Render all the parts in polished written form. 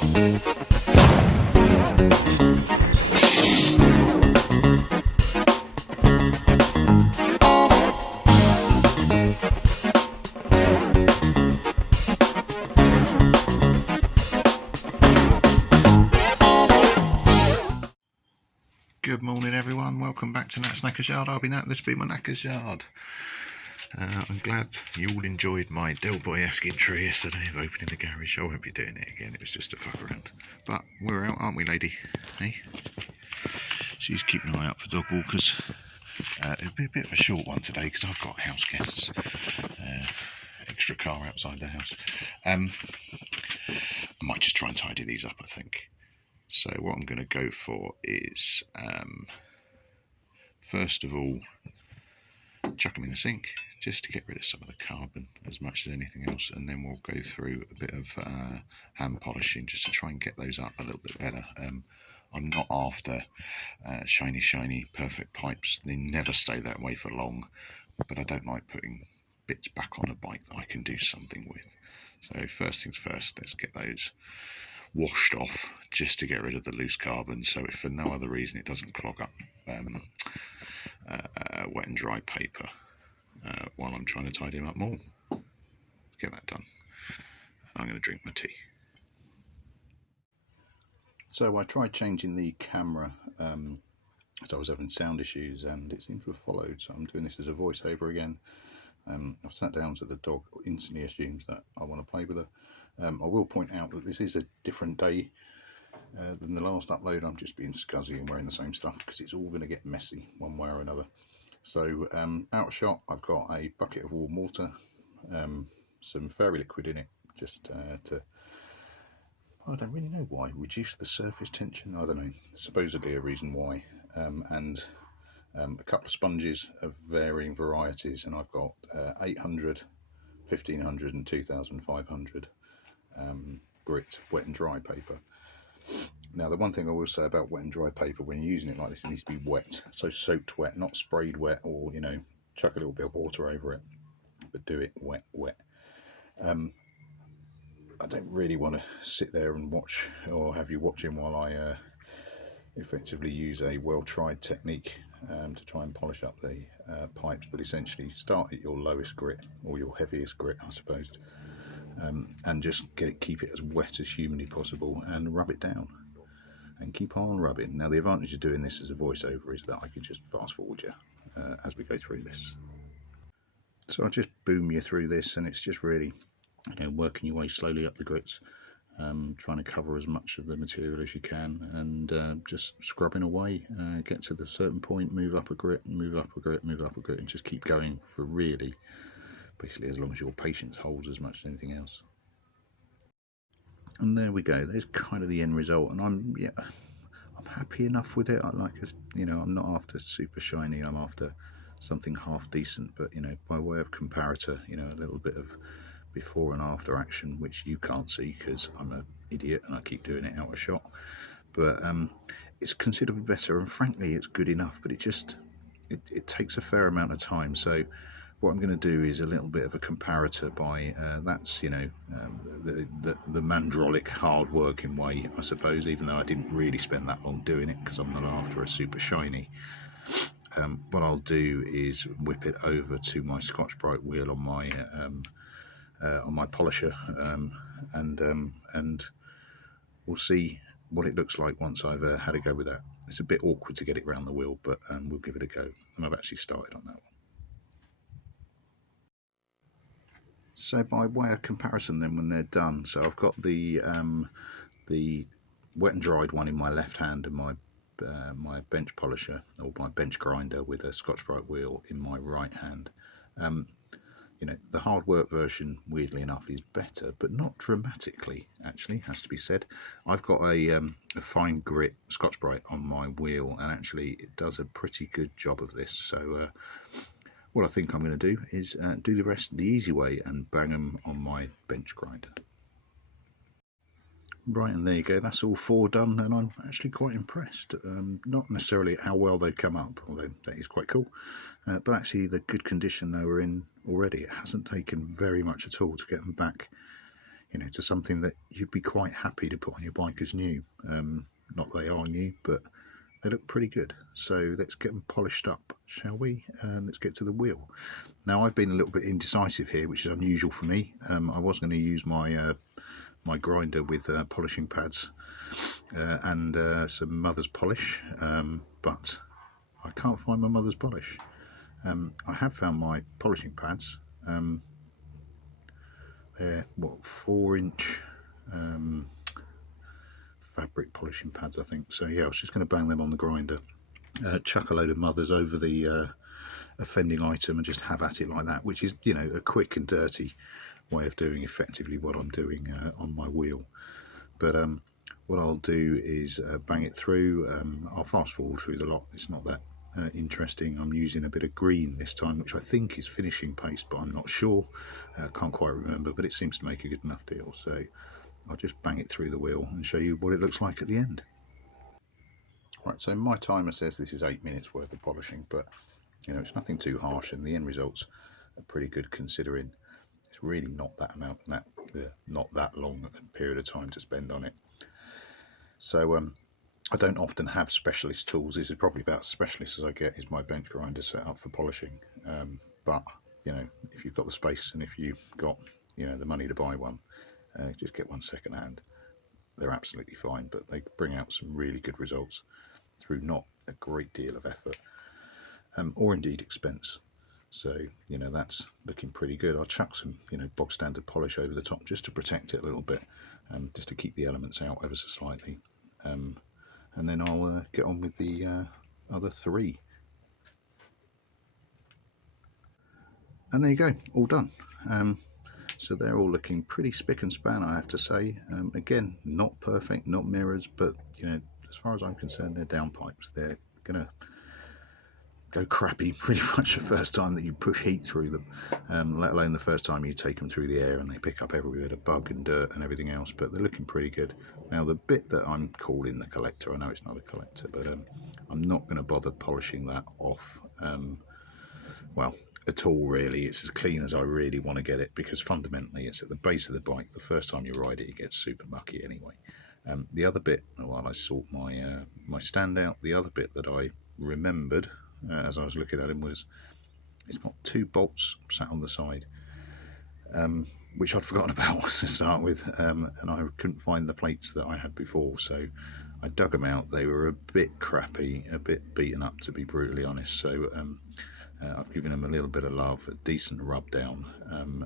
Good morning everyone, welcome back to Nat's Knackers Yard. I'll be Nat, this be my Knackers Yard. I'm glad you all enjoyed my Del Boy-esque intro yesterday of opening the garage. I won't be doing it again, it was just a fuck around. But we're out, aren't we, lady? Hey? She's keeping an eye out for dog walkers. It'll be a bit of a short one today because I've got house guests. Extra car outside the house. I might just try and tidy these up, I think. So what I'm going to go for is, first of all, chuck them in the sink just to get rid of some of the carbon as much as anything else, and then we'll go through a bit of hand polishing just to try and get those up a little bit better. I'm not after shiny, perfect pipes. They never stay that way for long, but I don't like putting bits back on a bike that I can do something with. So first things first, let's get those washed off just to get rid of the loose carbon, so if for no other reason it doesn't clog up wet and dry paper while I'm trying to tidy them up more. Get that done. I'm going to drink my tea. So I tried changing the camera as I was having sound issues and it seems to have followed, so I'm doing this as a voiceover again. I've sat down to the dog, instantly assumes that I want to play with her. I will point out that this is a different day than the last upload. I'm just being scuzzy and wearing the same stuff because it's all going to get messy one way or another. So out of shot, I've got a bucket of warm water, some fairy liquid in it, just to, I don't really know why, reduce the surface tension, I don't know, supposedly a reason why, and a couple of sponges of varying varieties, and I've got 800, 1500 and 2500 grit wet and dry paper. Now the one thing I will say about wet and dry paper, when you're using it like this, it needs to be wet, so soaked wet, not sprayed wet, or you know, chuck a little bit of water over it, but do it wet. I don't really want to sit there and watch, or have you watching while I effectively use a well-tried technique to try and polish up the pipes, but essentially start at your lowest grit, or your heaviest grit I suppose, and just keep it as wet as humanly possible and rub it down and keep on rubbing. Now the advantage of doing this as a voiceover is that I can just fast forward you as we go through this. So I'll just boom you through this, and it's just really, you know, working your way slowly up the grits, trying to cover as much of the material as you can, and just scrubbing away, get to the certain point, move up a grit, move up a grit, move up a grit, and just keep going for really basically as long as your patience holds as much as anything else. And there we go, there's kind of the end result, and I'm happy enough with it. I like, you know, I'm not after super shiny, I'm after something half decent, but you know, by way of comparator, you know, a little bit of before and after action, which you can't see because I'm an idiot and I keep doing it out of shot, but it's considerably better, and frankly it's good enough, but it takes a fair amount of time. So what I'm going to do is a little bit of a comparator by that's, you know, the mandrolic hard working way, I suppose, even though I didn't really spend that long doing it because I'm not after a super shiny. What I'll do is whip it over to my Scotch-Brite wheel on my polisher, and we'll see what it looks like once I've had a go with that. It's a bit awkward to get it around the wheel, but we'll give it a go, and I've actually started on that one. So by way of comparison then, when they're done, so I've got the wet and dried one in my left hand, and my bench polisher, or my bench grinder with a Scotch-Brite wheel in my right hand. You know, the hard work version, weirdly enough, is better, but not dramatically, actually, has to be said. I've got a fine grit Scotch-Brite on my wheel, and actually it does a pretty good job of this. So what I think I'm going to do is do the rest the easy way and bang them on my bench grinder. Right, and there you go, that's all four done, and I'm actually quite impressed. Not necessarily at how well they've come up, although that is quite cool, but actually the good condition they were in already. It hasn't taken very much at all to get them back, you know, to something that you'd be quite happy to put on your bike as new. Not that they are new, but they look pretty good. So let's get them polished up, shall we? Let's get to the wheel. Now, I've been a little bit indecisive here, which is unusual for me. I was going to use my my grinder with polishing pads and some mother's polish, but I can't find my mother's polish. I have found my polishing pads. They're what, 4-inch fabric polishing pads, I think. So yeah, I was just going to bang them on the grinder, chuck a load of mothers over the offending item and just have at it like that, which is, you know, a quick and dirty way of doing effectively what I'm doing on my wheel. But what I'll do is bang it through. I'll fast forward through the lot, it's not that interesting. I'm using a bit of green this time, which I think is finishing paste, but I'm not sure. Can't quite remember, but it seems to make a good enough deal. So I'll just bang it through the wheel and show you what it looks like at the end. Right, so my timer says this is 8 minutes worth of polishing, but you know, it's nothing too harsh, and the end results are pretty good considering it's really not that not that long a period of time to spend on it. So I don't often have specialist tools. This is probably about as specialist as I get, is my bench grinder set up for polishing. But you know, if you've got the space and if you've got, you know, the money to buy one, just get one second hand. They're absolutely fine, but they bring out some really good results through not a great deal of effort or indeed expense. So, you know, that's looking pretty good. I'll chuck some, you know, bog standard polish over the top just to protect it a little bit, just to keep the elements out ever so slightly. And then I'll get on with the other 3. And there you go, all done. So they're all looking pretty spick and span, I have to say. Again, not perfect, not mirrors, but you know, as far as I'm concerned, they're downpipes. They're gonna go crappy pretty much the first time that you push heat through them, let alone the first time you take them through the air and they pick up every bit of bug and dirt and everything else. But they're looking pretty good. Now the bit that I'm calling the collector, I know it's not a collector, but I'm not going to bother polishing that off, well, at all really. It's as clean as I really want to get it, because fundamentally it's at the base of the bike. The first time you ride it, it gets super mucky anyway. The other bit, while I sort my my stand out, the other bit that I remembered as I was looking at him was it's got 2 bolts sat on the side, which I'd forgotten about to start with, and I couldn't find the plates that I had before, so I dug them out. They were a bit crappy, a bit beaten up, to be brutally honest. So I've given them a little bit of love, a decent rub down,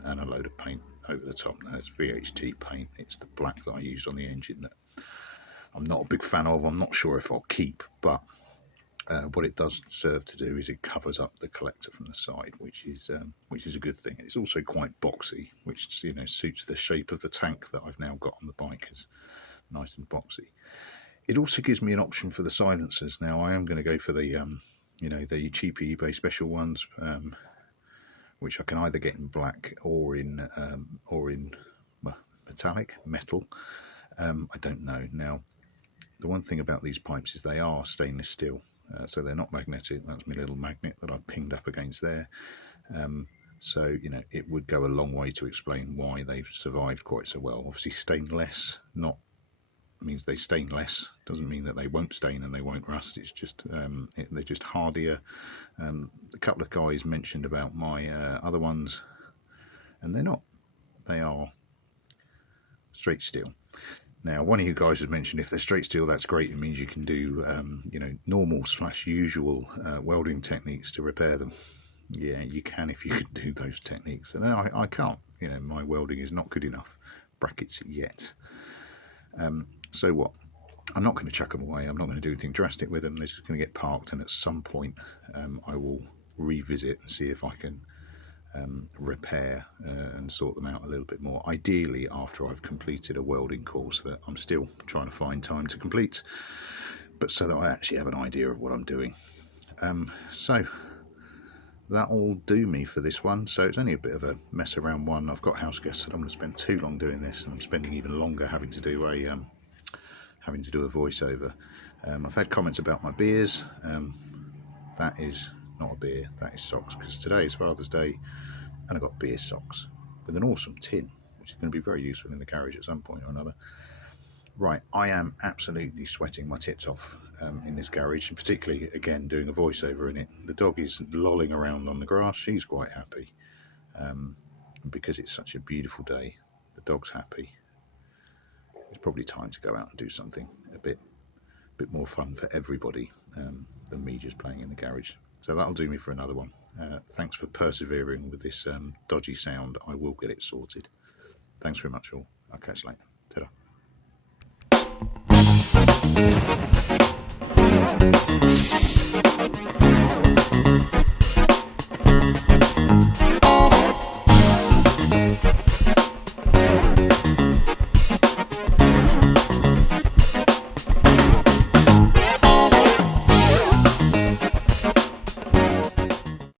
and a load of paint over the top. Now it's VHT paint. It's the black that I used on the engine that I'm not a big fan of. I'm not sure if I'll keep, but what it does serve to do is it covers up the collector from the side, which is a good thing. It's also quite boxy, which, you know, suits the shape of the tank that I've now got on the bike, is nice and boxy. It also gives me an option for the silencers. Now I am going to go for the you know, the cheaper eBay special ones, which I can either get in black or in well, metal. I don't know. Now the one thing about these pipes is they are stainless steel. So they're not magnetic. That's my little magnet that I've pinged up against there. So, you know, it would go a long way to explain why they've survived quite so well. Obviously, stainless not means they stain less. Doesn't mean that they won't stain and they won't rust. It's just they're just hardier. A couple of guys mentioned about my other ones, and they're not. They are straight steel. Now, one of you guys had mentioned if they're straight steel, that's great. It means you can do, you know, normal/usual welding techniques to repair them. Yeah, you can if you can do those techniques. And I can't. You know, my welding is not good enough. Brackets yet. So what? I'm not going to chuck them away. I'm not going to do anything drastic with them. They're just going to get parked, and at some point, I will revisit and see if I can repair and sort them out a little bit more, ideally after I've completed a welding course that I'm still trying to find time to complete, but so that I actually have an idea of what I'm doing. So that'll do me for this one. So it's only a bit of a mess around one. I've got house guests, so I don't want to spend too long doing this, and I'm spending even longer having to do a voiceover. I've had comments about my beers. That is not a beer, that is socks, because today is Father's Day and I got beer socks with an awesome tin, which is going to be very useful in the garage at some point or another. Right, I am absolutely sweating my tits off in this garage, and particularly, again, doing a voiceover in it. The dog is lolling around on the grass. She's quite happy. And because it's such a beautiful day, the dog's happy. It's probably time to go out and do something a bit more fun for everybody than me just playing in the garage. So that'll do me for another one. Thanks for persevering with this dodgy sound. I will get it sorted. Thanks very much all. I'll catch you later. Ta-da.